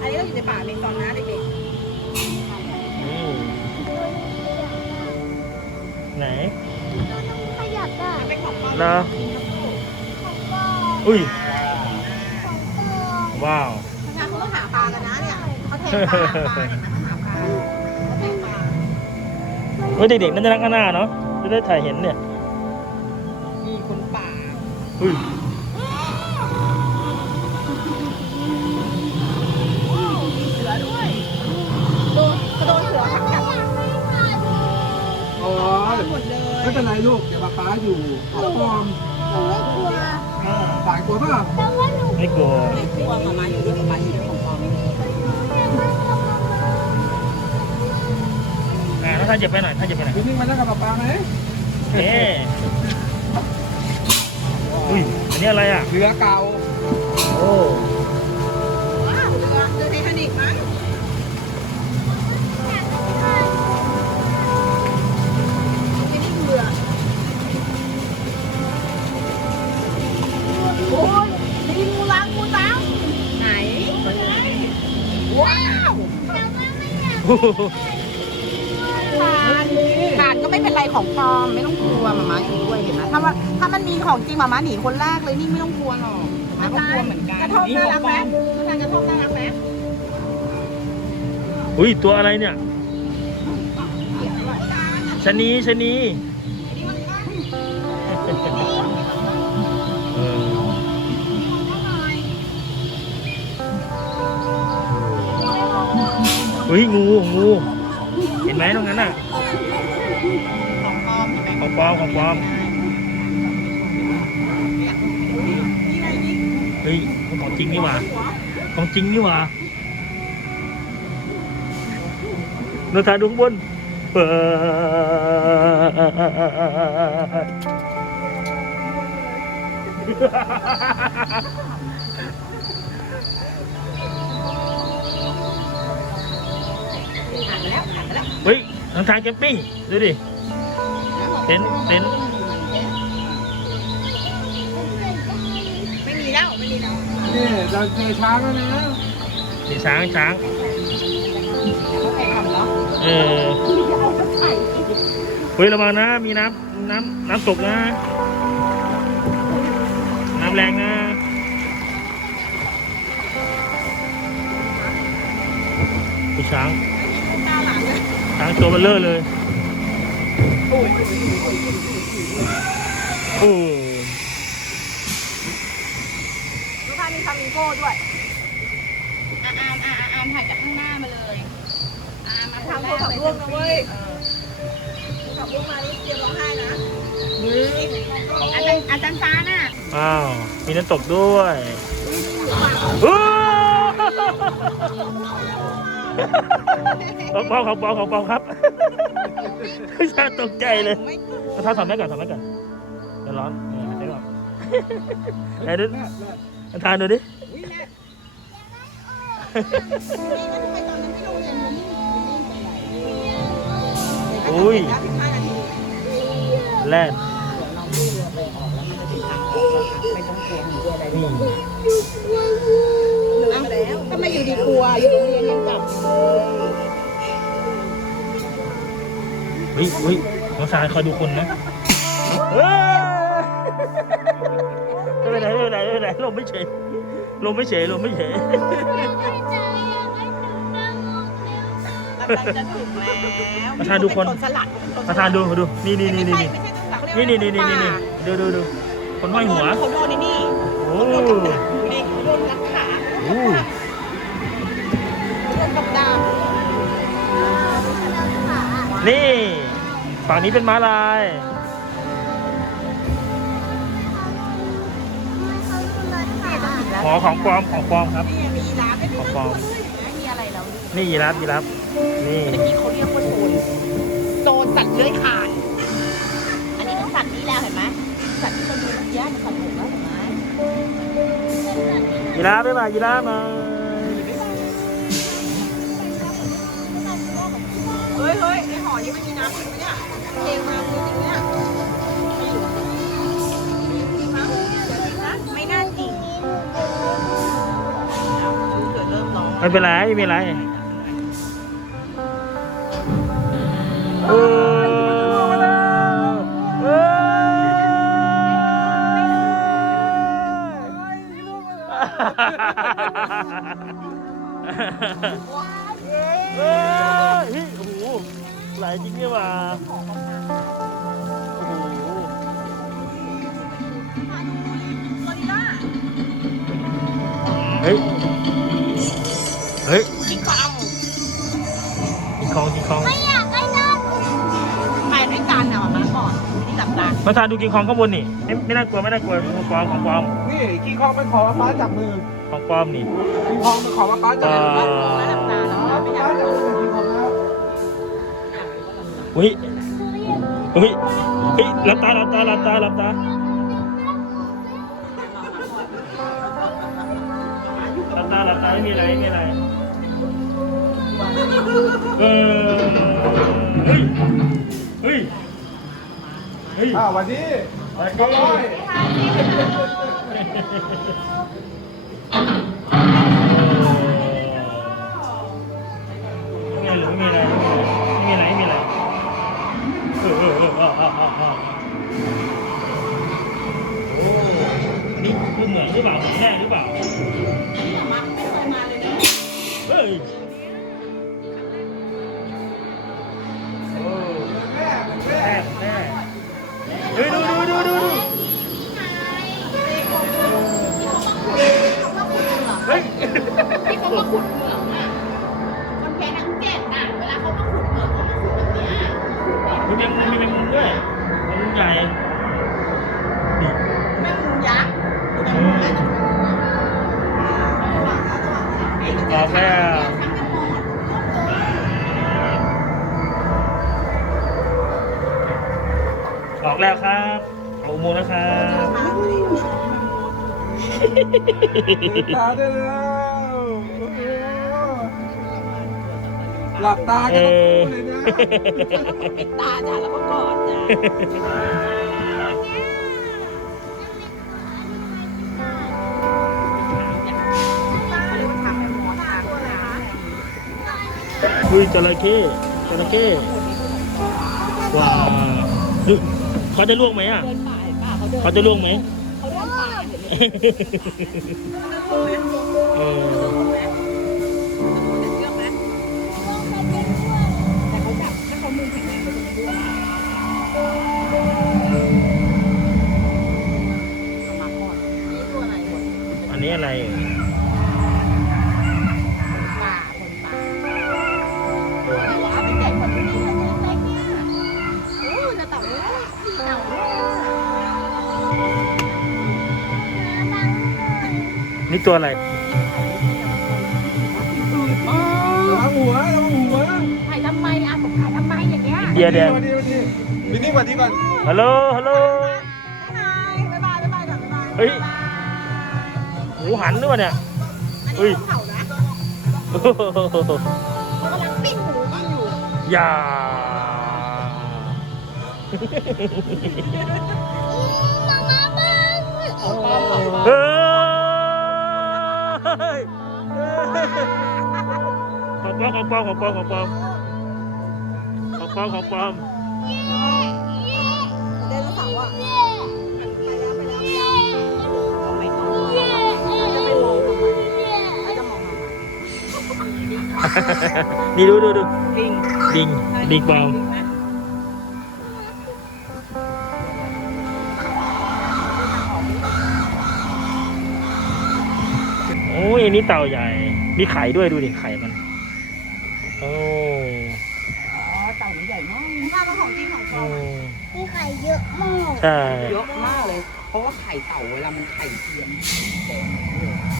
อันนี้เราอยู่ในป่าเมซอนนะเด็กนี่ไหนขยับได้ๆมันเป็นของปลอมเหรอของปลอมอุ้ย ของปลอมว้าวทางเขาก็หาปลากันนะเนี่ยเขาแทงปลาปลาเนี่ยนะเขาหาปลาเขาแทงปลาเฮ้ยเด็กๆน่าจะรักหน้าเนาะจะได้ถ่ายเห็นเนี่ย มีคนป่าอุ้ย หมดเลย ไม่เป็นไรลูก เดี๋ยวป๊าป๊าอยู่ของปลอมหนูไม่กลัวสายกลัวเปล่าแต่ว่าหนูไม่กลัวไม่กลัวหมามาอยู่ด้วยหมามาอยู่ด้วยของปลอมอ่าแล้วท่านจะไปไหนท่านจะไปไหนวินนิ่งมาแล้วกับป๊าป๊าไหมเอ๊ะอุ้ยอันนี้อะไรอะ เรือเก่าโอ้ ขาดขาดก็ไม่เป็นไรของปลอมไม่ต้องกลัวหมามาอยู่ด้วยเห็นไหมถ้าว่าถ้ามันมีของจริงหมามาหนีคนแรกเลยนี่ไม่ต้องกลัวหรอกหมาก็กลัวเหมือนกันกระทบน่ารักไหมกระทบน่ารักไหมอุ้ยตัวอะไรเนี่ยชะนีชะนี อุ้ยงูงูเห็นไหมตรงนั้นน่ะของปลอมเห็นไหมของปลอมของปลอมเฮ้ยของจริงนี่หว่าของจริงนี่หว่าโนทาดูข้างบนเปิด เฮ้ยทางทางแคมปิ้งดูดิเต็นท์เต็นท์ไม่มีแล้วไม่มีแล้วนี่เราเจอช้างแล้วนะสีช้างช้างเขาใครทำเนาะเออเฮ้ยระวังนะมีน้ำน้ำน้ำตกนะน้ำแรงนะดูช้าง หน้าหลังเลย ช้างตัวเบลเลอร์เลยโอ้ยโอ้ลูกค้ามีฟลามิงโก้ด้วยอาอามอาอามถ่ายจากข้างหน้ามาเลยอามาทำโทรศัพท์ร่วงนะเว้ยโทรศัพท์ร่วงมานี่เตรียมร้องไห้นะอาจารย์อาจารย์ฟ้าน่ะอ้าวมีน้ำตกด้วยโอ้ ของปลอมของปลอมของปลอมครับชาตกใจเลยไม่กลัวเอาเท้าถอดแม่ก่อนถอดแม่ก่อนเดี๋ยวร้อนเออหายใจก่อนไหนดูเอาทานดูดิอุ้ยแม่นี่แล้วทำไมตอนนั้นไม่ลงอย่างนี้อุ้ยสิบห้านาทีแรดเราไม่เรือไปออกแล้วมันจะถึงทางออกแล้วค่ะไม่ต้องกลัวหนูอะไรนี่แล้วทำไมอยู่ดีกลัวอยู่โฮ้ยเฮ้ยน้องสายคอยดูคนนะเฮ้ยไม่เป็นไรไม่เป็นไรไม่เป็นไรลมไม่เฉยลมไม่เฉยลมไม่เฉยกำลังจะถึงแล้วประธานดูคนเป็สลัดประธานดูดูนี่นี่นี่นี่ไม่ใช่ไม่ใช่ต้นสลัดเขาเรียกนี่ว่านี่นี่นี่นี่นี่ดูดูดูคนห้อยหัวเขาโดนในนี่โอ้เขาโดนกับดักดูดิเขาโดนรัดขาโอ้เขาโดนกับดักนี่ ฝั่งนี้เป็นม้าลายหอของปลอมของปลอมครับ นี่มียีราฟด้วยของปลอมมีอะไรแล้วนี่ยีราฟยีราฟนี่เมื่อกี้เขาเรียกว่าโซนโซนสัตว์เลื้อยคลาน อันนี้เป็นสัตว์นี้แล้วเห็นไหมสัตว์ที่เราดูเมื่อกี้เป็นสัตว์หมูแล้วเห็นไหมยีราฟได้ป่ะยีราฟมา เนี่ยเทมาจริงๆเนี่ยจริงมั้งเดี๋ยวจริงนะไม่น่าจริงเไม่เป็นไรไม่เป็นไรเออเออเฮ้ยโอ้โห ไหลจริงเนี่ยว่ะโอ้โหมาดูกอริลล่าเฮ้ย เฮ้ยคิงคองกินคองกินคองไม่อยากให้นั่งไปด้วยกันเอามาก่อนที่จับตามาทานดูกินคองข้างบนนี่ไม่ไม่น่ากลัวไม่น่ากลัวของปลอมของปลอมนี่กินคองไปขอป้าป้าจับมือของปลอมนี่กินคองไปขอป้าป้าจับมืออ่ามาจับตาแล้วป้าไม่อป้ายากจับมื อกินคองแล้วอุ้ยอุ้ยเฮ้ยหลับตาหลับตาหลับตาหลับตาหลับตาหลับตาไม่มีอะไรไม่มีอะไรเออเฮ้ยเฮ้ยเฮ้ยอ่าวันนี้ไปก็ร้อย หรือเปล่าเหมือนแรกหรือเปล่ามาไม่เคยมาเลยนะเฮ้ยแม่แม่แรกแรกเฮ้ยดูดูดูดูดูเฮ้ยที่เขามาขุดเหมืองอะคนแก่ทั้งเจ็ดน่ะเวลาเขามาขุดเหมืองเขามาขุดแบบเนี้ยมีแมงมุมมีแมงมุมด้วยแมงมุมใหญ่ แล้วครับออกอุโมงค์แล้วครับลืมตาได้แล้วโอ้โหหลับตากันทั้งคู่เลยนะปิดตาจ้ะแล้วก็กอดจ้ะเขาเรียกว่าทำให้หมอทางนะอุ้ยจระเข้จระเข้ว้าวดู เขาจะล่วงไหมอะ เดินป่าเห็นป่ะเขาเดินเขาจะล่วงไหม เขาเดินป่าเห็นไหมเออเชื่อไหมแต่เขาจับถ้าเขามือแข็งแรงเขาจะไม่ร่วงเอามาก่อนนี่ตัวอะไรหมดอันนี้อะไร นี่ตัวอะไรอ๋อระวังหัวระวังหัวถ่ายทำไมอะผมถ่ายทำไมอย่างเงี้ยเดียแดงวันนี้วันนี้มินิ่งวันนี้ก่อนฮัลโหลฮัลโหลบ๊ายบายบ๊ายบายบ๊ายบายก่อนบ๊ายบายเฮ้ยหูหันด้วยเนี่ยอันเฮ้ยนี้ของเขานะโอ้โหเขากำลังปิ้งหมูกันอยู่อย่า ปลอมของปลอมของปลอมของปลอมของปลอมของปลอมเดินมาสาวอะไปแล้วไปแล้วไม่ต้องจะไปมองทำไมจะมองทำไมนี่ดูดูดูลิงดิงดิงปลอมโอ้ยอันนี้เต่าใหญ่ มีไข่ด้วยดูดิไข่มัน โอ้ อ๋อเต่าใหญ่มากถ้าเป็นของจริงของปล โอ้ อม มีไข่เยอะมาก ใช่ เยอะมากเลย เพราะว่าไข่เต่าเวลามันไข่เทียม